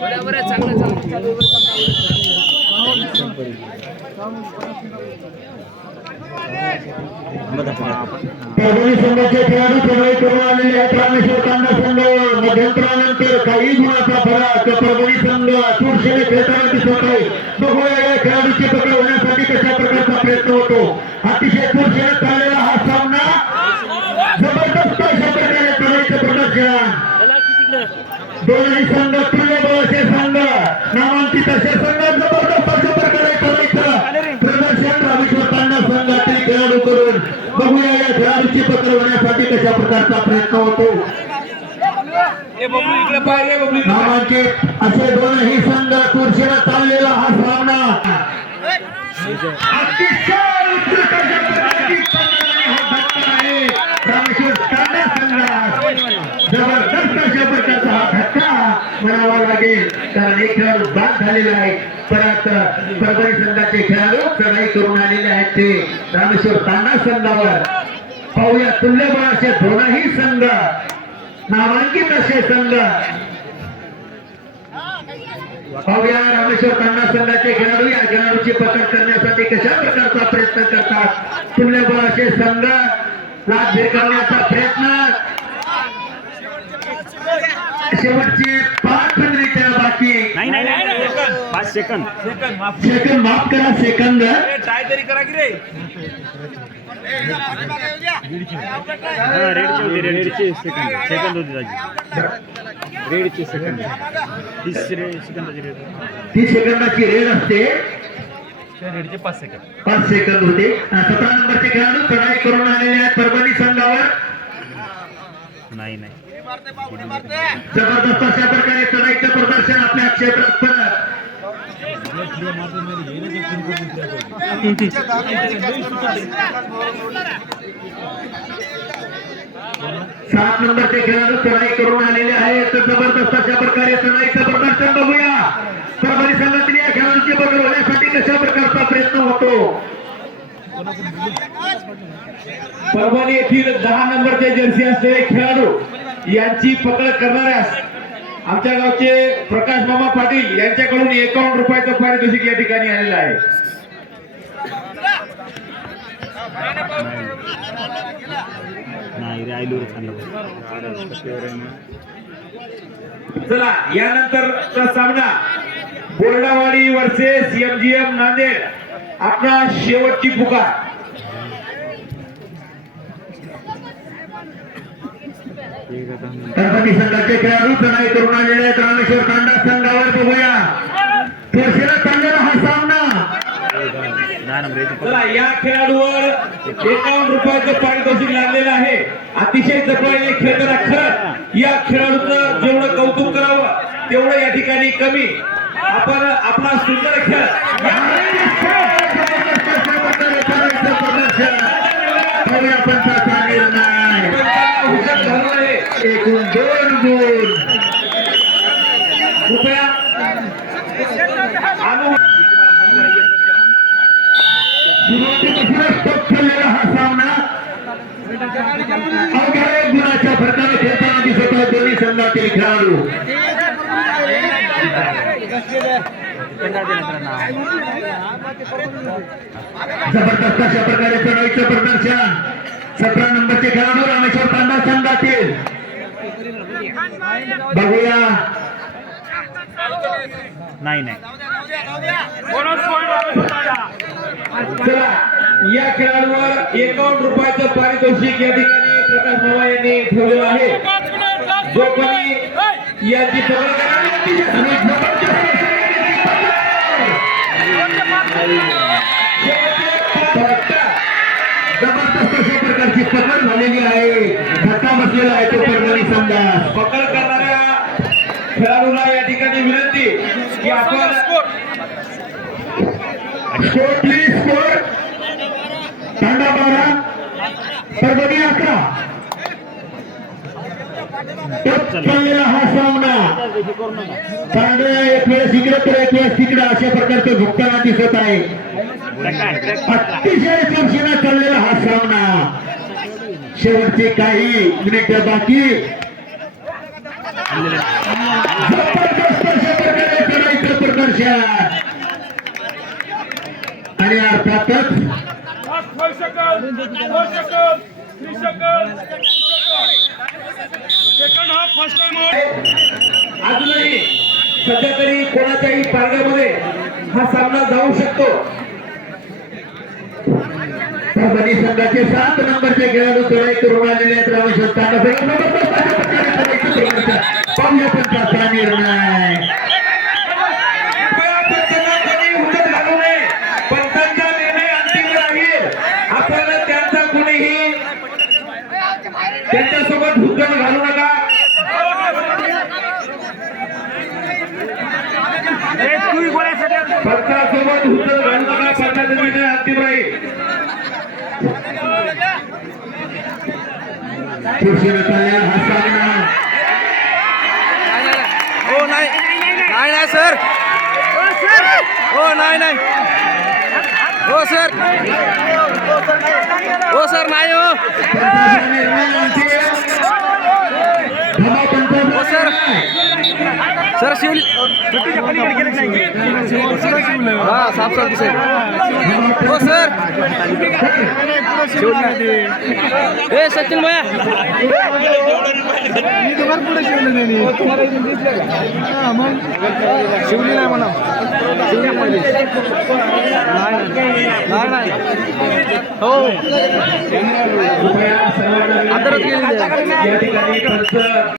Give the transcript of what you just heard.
बरोबर आहे चांगलं चांगलं चालू खेळाडू चढाई करून आलेले आहेत रामेश्वर संघ. मध्यंतरानंतर काही गुणाचा फरक परभणी संघ चुरशीने खेळताना दिसत आहे. बघूया या खेळाडूची पकड होण्यासाठी कशा प्रकारचा प्रयत्न होतो. अति खेळाडूची पकड होण्यासाठी कशा प्रकारचा प्रयत्न होतो? नामांकित असे दोनही संघ खुर्शीला चाललेला हा सामना. अतिशय उत्कृष्ट जबरदस्त अशा प्रकारचा हा धक्का म्हणावा लागेल. कारण एक खेळाडू बाद झालेला आहे. परत परभणी संघाचे खेळाडू चढाई करून आलेले आहेत ते. रामेश्वर तांडा संघावर. पाहूया तुल्यबळ असे दोनही संघ. नामांकित असे संघ. पाहूया रामेश्वर तांडा संघाचे खेळाडू. या खेळाडूची पकड करण्यासाठी कशा प्रकारचा प्रयत्न करतात तुल्यबळ असे संघ? लाभ करण्याचा प्रयत्न. शेवटचे पाच मिनिटे बाकी. नाही नाही नाही पाच सेकंद. सेकंद माफ करा. सेकंद टाय तरी करा की रे. रेडचे होते रेडचे. सेकंद सेकंद होते त्याची रेडचे सेकंद तीस रे सेकंदाची रेड. तीस सेकंदाची रेड असते. रेडचे पाच सेकंद पाच सेकंद होते. सतरा नंबरचे खेळाडू चढाई करून आलेले आहेत परभणी संघावर. नाही नाही. जबरदस्त अशा प्रकारे चढाईचं प्रदर्शन आपल्या क्षेत्रात परत सात नंबरचे खेळाडू चढाई करून आलेले आहेत. जबरदस्त अशा प्रकारे चढाईचं प्रदर्शन बघूया. परभणी संघातील या खेळाडूंची बदल होण्यासाठी कशा प्रकारचा प्रयत्न होतो? परभणी येथील दहा नंबरचे जर्सी असलेले खेळाडू यांची पकड करणाऱ्या आमच्या गावचे प्रकाश मामा पाटील यांच्याकडून एकावन्न रुपयाचं पारितोषिक या ठिकाणी आलेलं आहे. चला यानंतरचा सामना. Bordawadi versus MGM Nanded. आपला शेवटची पुकार. गणपती संघाचे खेळाडू चढाई करून आलेले रामेश्वर तांडा संघावर बघूया. पुरुषाला चाललेला हा सामना. या खेळाडूवर एकावन्न रुपयाचं पारितोषिक लागलेलं आहे. अतिशय जपळीने खेळताना खरं या खेळाडूचं जेवढं कौतुक करावं तेवढं या ठिकाणी कमी. आपण आपला सुंदर खेळ पाहूया पंचाचा निर्णय हुकम धरला आहे एकूण दोन गुण कृपया आणू सुरुवातीपासूनच टोक चाललेला हा सामना अवघ्या एक गुणाच्या फरकाने खेळताना दिसत आहेत दोन्ही संघातील खेळाडू. जबरदस्त अशा प्रकारे चढाईचं प्रदर्शन. सतरा नंबरचे खेळाडू रामेश्वर तांडा संघातील. बघूया. नाही नाही. या खेळाडूवर एकावन्न रुपयाचं पारितोषिक या ठिकाणी प्रकाश मामा यांनी ठेवलेलं आहे. या याची जबरदस्त अशा प्रकारची पकड झालेली आहे. धक्का बसलेला आहे तो परभणी संघात. पकड करणाऱ्या खेळाडूला या ठिकाणी विनंती की आपण स्कोर स्कोर तांडा बारा परभणी अकरा. हा तांडा एक वेळेस इकडे तर एक वेळेस तिकडे अशा प्रकारचं झुकताना दिसत आहे. अतिशय चर्चेला चाललेला हा सामना. शेवटचे काही मिनिट बाकी. आणि अर्थातच सेकंड हाफ फर्स्ट टाइम अजूनही सध्या तरी कोणाच्याही पारड्यामध्ये हा सामना जाऊ शकतो. परभणी संघाचे सात नंबरचे खेळाडू तुला करून आलेले आहेत रामेश्वर पाहूया पंचाचा निर्णय. घालू नये. निर्णय अंतिम त्यांच्यासोबत हुकत घालू नका. पंचासोबत हुकत घालू नका पंचाचा निर्णय अंतिम राहील. हा हो नाही. नाही नाही सर. हो नाही नाही. हो सर. हो सर नाही हो पंचाचा निर्णय अंतिम. थांबा, पंचाचा हो, सर. शिव हा साफ साफ दिसेल. हो सर. शिवली ए सचिन भैया. शिवली नाही म्हणा. नाही नाही हो. कृपया गेली